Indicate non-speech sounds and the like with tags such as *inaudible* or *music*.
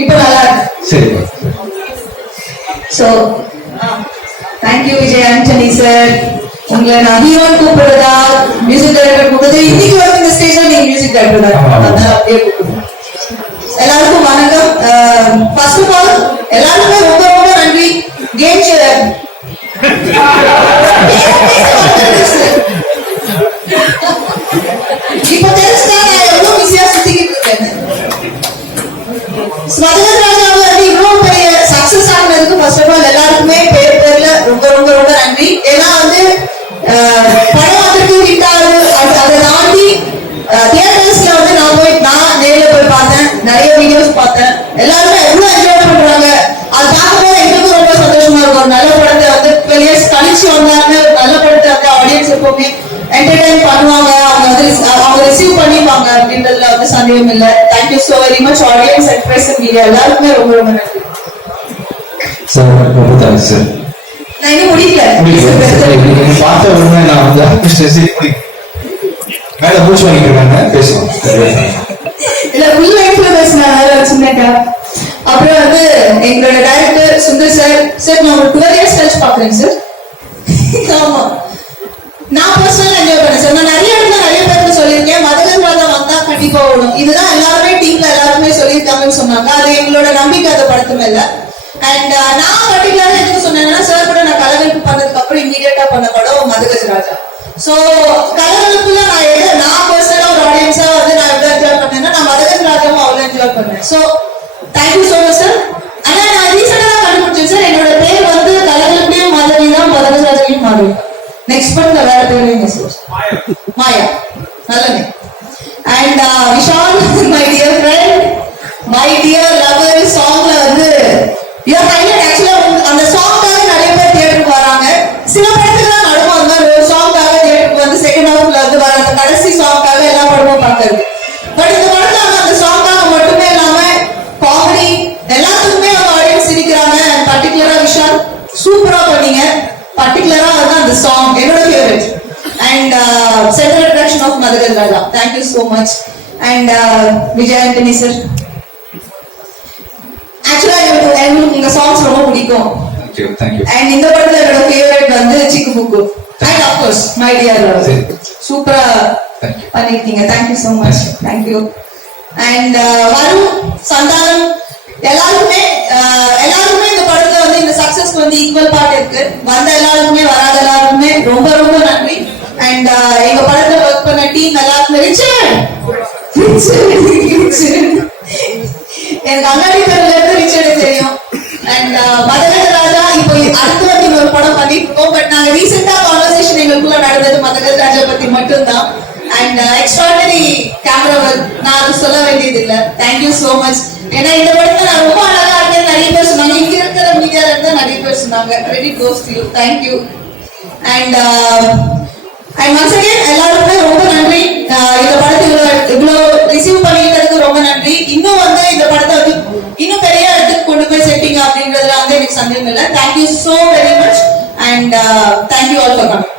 இப்போ நல்லா இருக்கு சரி so thank you Vijay Antony sir உங்களை நான் ஹீரோன் கூப்பிடுறதா? மியூசிக் டைரக்டர் கூப்பிடுறது? இன்னைக்கு வந்து இந்த ஸ்டேஜ்ல நீங்க மியூசிக் டைரக்டர் தான் ஆமா, ஆமா. அதனால அப்படியே கூப்பிடுறேன். எல்லாருக்கும் வணக்கம். ஃபர்ஸ்ட் ஆஃப் ஆல் எல்லாருக்குமே ரொம்ப ரொம்ப நன்றி. கேம் *laughs* இப்ப தெரிஞ்சுதான் ஸ்மதகன் ராஜாவை வந்து இவ்வளவு பெரிய சக்சஸ் ஆனதுக்கு ஃபர்ஸ்ட் ஆஃப் ஆல் எல்லாருக்குமே பேர் பேர்ல ரொம்ப ரொம்ப ரொம்ப நன்றி. ஏன்னா வந்து படம் வந்துட்டு ஹிட் அதை தாண்டி தியேட்டர்ஸ்ல வந்து நான் போய் நான் நேரில் போய் பார்த்தேன். நிறைய வீடியோஸ் பார்த்தேன். எல்லாருமே எவ்வளவு என்ஜாய் பண்றாங்க. அது பார்க்கும்போது எங்களுக்கும் ரொம்ப சந்தோஷமா இருக்கும். ஒரு நல்ல படத்தை வந்து பெரிய கழிச்சு வந்தாங்க நல்ல படத்தை வந்து ஆடியன்ஸ் எப்பவுமே அப்படின்றதுல வந்து சந்தேகம் இல்லை. Thank you so very much audience and press media எல்லாருக்குமே ரொம்ப ரொம்ப நன்றி. சார் ரொம்ப தேங்க்ஸ் சார் நான் இன்னும் முடிக்கல. நீங்க பார்த்த உடனே நான் வந்து ஸ்ட்ரெஸ் மேல மூச்சு வாங்கிட்டு இருக்காங்க. பேசுவோம். இல்ல ஃபுல் லைஃப்ல பேசினா சின்னக்கா அப்புறம் வந்து எங்களோட டைரக்டர் சுந்தர் சார் சார் நான் ஒரு டுவெல் இயர்ஸ் கழிச்சு பாக்குறேன் சார் ஆமா. நான் பர்சனல் என்ஜாய் பண்ணேன் சார் நான் நிறைய கண்டிப்பா ஓடும் இதுதான் எல்லாருமே டீம்ல எல்லாருமே சொல்லியிருக்காங்கன்னு சொன்னாங்க. அது எங்களோட நம்பிக்கை அந்த படத்து மேல. அண்ட் நான் பர்டிகுலரா எதுக்கு சொன்னேன்னா சார் கூட நான் கலகலப்பு பண்ணதுக்கு அப்புறம் இமீடியட்டா பண்ண படம் மதகஜ ராஜா. சோ கலகலப்புல நான் எது நான் பர்சனலா ஒரு ஆடியன்ஸா வந்து நான் எவ்வளவு என்ஜாய் பண்ணேன்னா நான் மதகஜ ராஜாவும் அவ்வளவு என்ஜாய் பண்ணேன். So thank you so much sir ஆனா நான் ரீசெண்டா கண்டுபிடிச்சேன் சார் என்னோட பேர் வந்து கலகலப்புலயும் மாதவி தான் மதகஜ ராஜாவையும் மாதவி நெக்ஸ்ட் படத்துல வேற பேர் மாயா. நல்ல name and Vishal my dear friend my dear lover சாங்ல வந்து யூஆர் ஹைலைட் ஆக்சுவலா அந்த சாங்காக நிறைய பேர் தியேட்டருக்கு வராங்க. சில படத்துக்கு தான் நடுவோம் அந்த மாதிரி ஒரு சாங்காக தியேட்டருக்கு வந்து செகண்ட் ஹவர்ல வந்து வர அந்த கடைசி சாங்காக எல்லா படமும் பார்க்கறது. பட் இந்த படத்துல அவங்க அந்த சாங்காக மட்டுமே இல்லாம காமெடி எல்லாத்துக்குமே அவங்க ஆடியன்ஸ் சிரிக்கிறாங்க. பர்டிகுலரா விஷால் சூப்பரா பண்ணீங்க. பர்டிகுலரா வந்து அந்த சாங் என்னோட favourite attraction of Madagan Raja thank you so much and Vijay Antony sir ஆக்சுவலா எனக்கு எங்களுக்கு உங்க சாங்ஸ் ரொம்ப பிடிக்கும். அண்ட் இந்த படத்துல என்னோட ஃபேவரட் வந்து Chikku Bukku and of course my dear. சூப்பரா Thank you. பண்ணிருக்கீங்க thank you so much thank you and Varun Santhanam எல்லாருக்குமே uh, எல்லாருக்குமே இந்த படத்துல வந்து இந்த சக்சஸ்க்கு வந்து ஈக்குவல் பார்ட் இருக்கு. வந்த எல்லாருக்குமே அண்ட் uh, எங்க படத்துல ஒர்க் பண்ண டீம் நல்லா ரிச்சர்ட் ரிச்சர்ட் எனக்கு அங்காடி பேர்ல இருந்து ரிச்சர்டு தெரியும். அண்ட் uh, மதகராஜா இப்போ அடுத்து வந்து ஒரு படம் பண்ணிட்டு இருக்கோம் பட் நாங்க ரீசெண்டா கான்வர்சேஷன் எங்களுக்குள்ள நடந்தது. மதகராஜா பத்தி மட்டும்தான். அண்ட் எக்ஸ்ட்ராடனரி கேமரா நான் அது சொல்ல வேண்டியது இல்ல தேங்க்யூ சோ மச் ஏன்னா இந்த படத்துல நான் ரொம்ப அழகா இருக்கேன் நிறைய பேர் சொன்னாங்க. இங்க இருக்கிற மீடியால இருந்து நிறைய பேர் சொன்னாங்க. Credit goes to you thank you and and once again எல்லாருக்குமே ரொம்ப நன்றி. இந்த படத்தை இவ்வளோ இவ்வளோ ரிசீவ் பண்ணிட்டதுக்கு ரொம்ப நன்றி. இன்னும் வந்து இந்த படத்தை வந்து இன்னும் பெரிய இடத்துக்கு கொண்டு போய் சேர்ப்பீங்க அப்படின்றதுல வந்து எனக்கு சந்தேகம் இல்லை. Thank you so very much and thank you all for coming